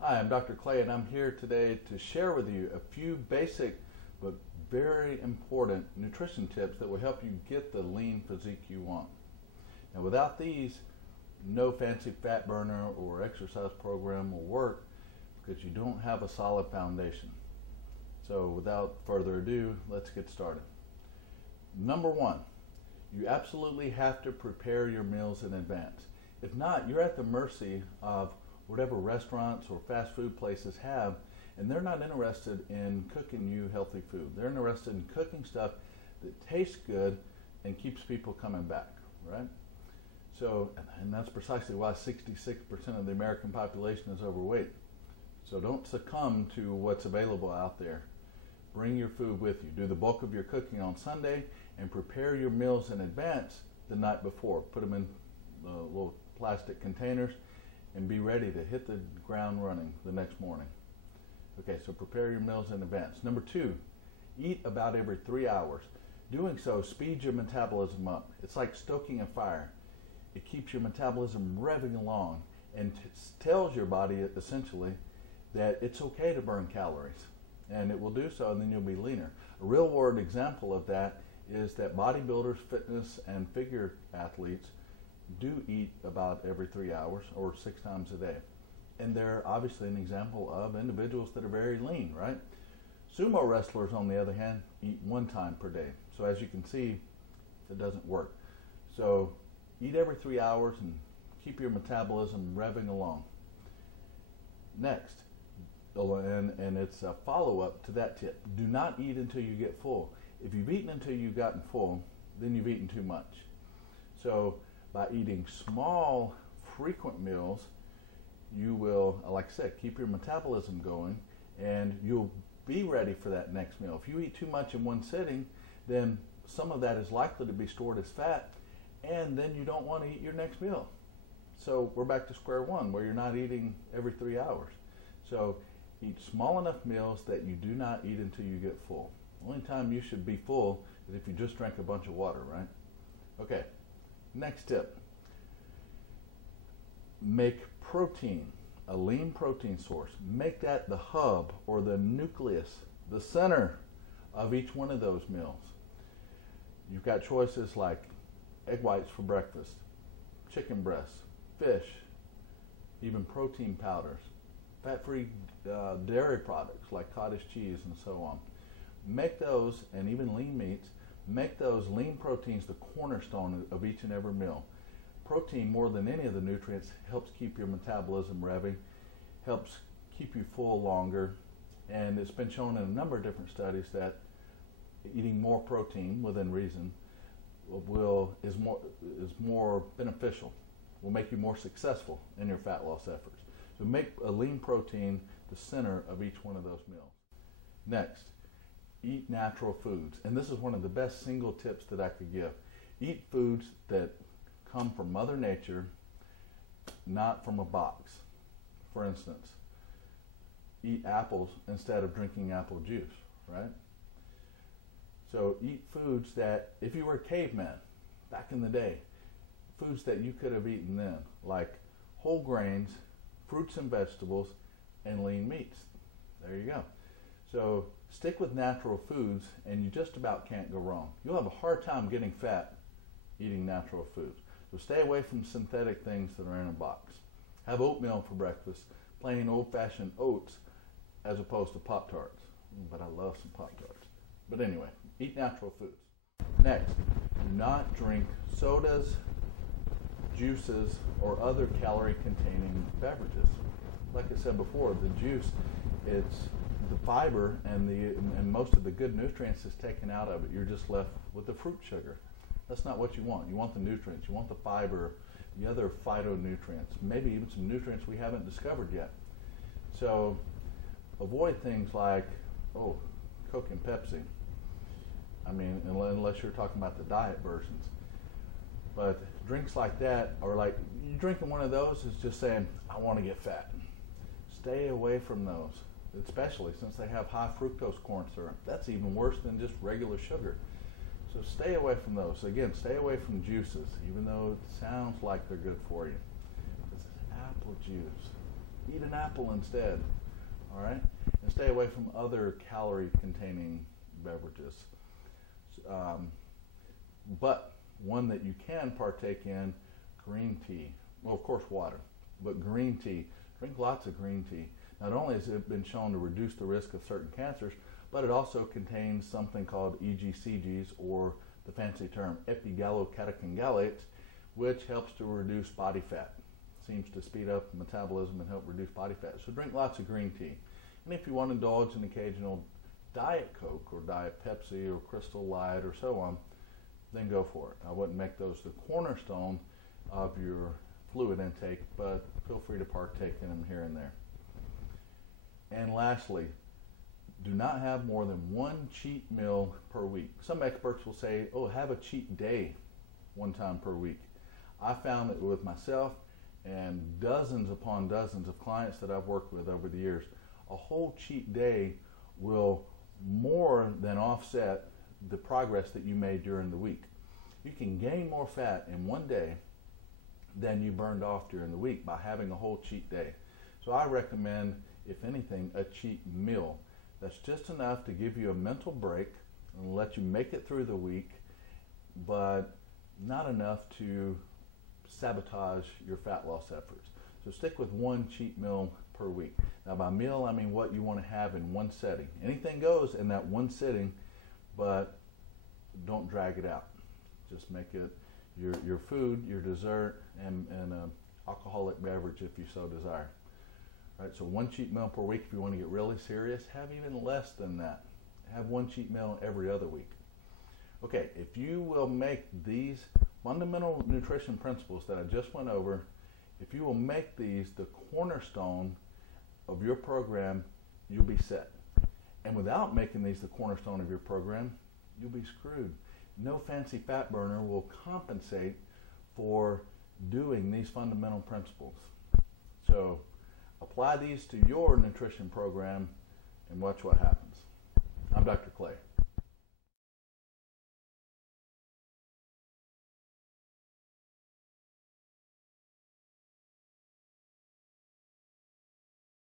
Hi, I'm Dr. Clay, and I'm here today to share with you a few basic but very important nutrition tips that will help you get the lean physique you want. Now, without these, no fancy fat burner or exercise program will work because you don't have a solid foundation. So without further ado, let's get started. Number one, you absolutely have to prepare your meals in advance. If not, you're at the mercy of whatever restaurants or fast food places have, and they're not interested in cooking you healthy food. They're interested in cooking stuff that tastes good and keeps people coming back, right? So, and that's precisely why 66% of the American population is overweight. So don't succumb to what's available out there. Bring your food with you. Do the bulk of your cooking on Sunday and prepare your meals in advance the night before. Put them in little plastic containers and be ready to hit the ground running the next morning. Okay, so prepare your meals in advance. Number two, eat about every 3 hours. Doing so speeds your metabolism up. It's like stoking a fire. It keeps your metabolism revving along and tells your body essentially that it's okay to burn calories. And it will do so, and then you'll be leaner. A real world example of that is that bodybuilders, fitness, and figure athletes do eat about every 3 hours or 6 times a day. And they're obviously an example of individuals that are very lean, right? Sumo wrestlers, on the other hand, eat 1 time per day. So as you can see, it doesn't work. So eat every 3 hours and keep your metabolism revving along. Next, and it's a follow-up to that tip, do not eat until you get full. If you've eaten until you've gotten full, then you've eaten too much. So by eating small, frequent meals, you will, like I said, keep your metabolism going, and you'll be ready for that next meal. If you eat too much in one sitting, then some of that is likely to be stored as fat, and then you don't want to eat your next meal. So we're back to square one, where you're not eating every 3 hours. So eat small enough meals that you do not eat until you get full. The only time you should be full is if you just drank a bunch of water, right? Okay, next tip. Make protein, a lean protein source. Make that the hub or the nucleus, the center of each one of those meals. You've got choices like egg whites for breakfast, chicken breasts, fish, even protein powders, fat-free dairy products like cottage cheese and so on. Make those, and even lean meats, make those lean proteins the cornerstone of each and every meal. Protein, more than any of the nutrients, helps keep your metabolism revving, helps keep you full longer, and it's been shown in a number of different studies that eating more protein within reason is more beneficial, will make you more successful in your fat loss efforts. So make a lean protein the center of each one of those meals. Next, eat natural foods. And this is one of the best single tips that I could give. Eat foods that come from Mother Nature, not from a box. For instance, eat apples instead of drinking apple juice, right? So eat foods that, if you were a caveman back in the day, foods that you could have eaten then, like whole grains, fruits and vegetables, and lean meats. There you go. So stick with natural foods and you just about can't go wrong. You'll have a hard time getting fat eating natural foods. So stay away from synthetic things that are in a box. Have oatmeal for breakfast, plain old-fashioned oats as opposed to Pop-Tarts. But I love some Pop-Tarts. But anyway, eat natural foods. Next, do not drink sodas, juices, or other calorie-containing beverages. Like I said before, the juice, it's the fiber and most of the good nutrients is taken out of it. You're just left with the fruit sugar. That's not what you want. You want the nutrients. You want the fiber, the other phytonutrients, maybe even some nutrients we haven't discovered yet. So avoid things like, Coke and Pepsi. I mean, unless you're talking about the diet versions. But drinks like that, or like you drinking one of those is just saying, I want to get fat. Stay away from those, especially since they have high fructose corn syrup. That's even worse than just regular sugar. So stay away from those. Again, stay away from juices, even though it sounds like they're good for you. This is apple juice. eat an apple instead. All right, and stay away from other calorie-containing beverages. But one that you can partake in, green tea. Well, of course, water, but green tea. Drink lots of green tea. Not only has it been shown to reduce the risk of certain cancers, but it also contains something called EGCGs, or the fancy term epigallocatechin galates, which helps to reduce body fat. Seems to speed up metabolism and help reduce body fat. So drink lots of green tea. And if you want to indulge in occasional Diet Coke or Diet Pepsi or Crystal Light or so on, then go for it. I wouldn't make those the cornerstone of your fluid intake, but feel free to partake in them here and there. And lastly, do not have more than one cheat meal per week. Some experts will say, oh, have a cheat day one time per week. I found that with myself and dozens upon dozens of clients that I've worked with over the years, a whole cheat day will more than offset the progress that you made during the week. You can gain more fat in one day than you burned off during the week by having a whole cheat day. So I recommend, if anything, a cheat meal. That's just enough to give you a mental break and let you make it through the week, but not enough to sabotage your fat loss efforts. So stick with one cheat meal per week. Now by meal, I mean what you want to have in one setting. Anything goes in that one sitting, but don't drag it out. Just make it your food, your dessert, and an alcoholic beverage if you so desire. All right, so one cheat meal per week. If you want to get really serious, have even less than that. Have one cheat meal every other week. Okay, if you will make these fundamental nutrition principles that I just went over, if you will make these the cornerstone of your program, you'll be set. And without making these the cornerstone of your program, you'll be screwed. No fancy fat burner will compensate for doing these fundamental principles. So apply these to your nutrition program and watch what happens. I'm Dr. Clay.